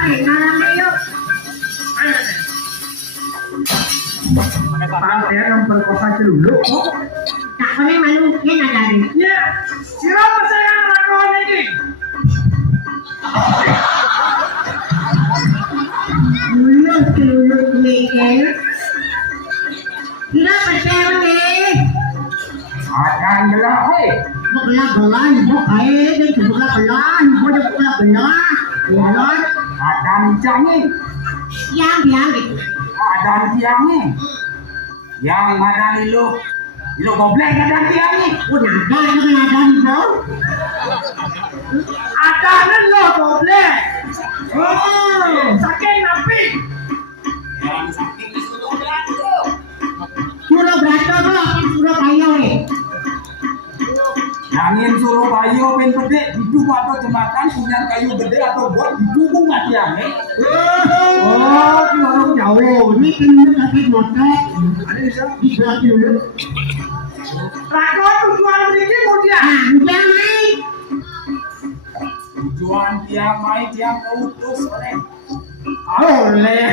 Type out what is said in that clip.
Pak memperkosa celulu. Tak boleh malu dia nak jadi. Ya, siapa saya lakon ini? Lulus mikir. Kira percaya ni. Akan belah, Belah-belah, bukai dia tu belah-belah, belah-belah. Belah. Akan jangi, Yang gitu. adan tiangi. Yang ada lo goblek adan tiangi. Oh, ada ni bro. Adan lo goblek. Oh, saking napi. Yang saking disuruh belakang. Suruh berata bro, suruh payah ni. Angin Surabaya pen gede hidup atau jembatan punya kayu gede atau buat didukung mati aneh. Oh, orang jauh. Ni kena kaki motor. Ada bisa? Bisa dulu. Rakon tujuan ini kemudian. Jangan main. Tujuan tiang mai tiang keutus oleh. Oleh.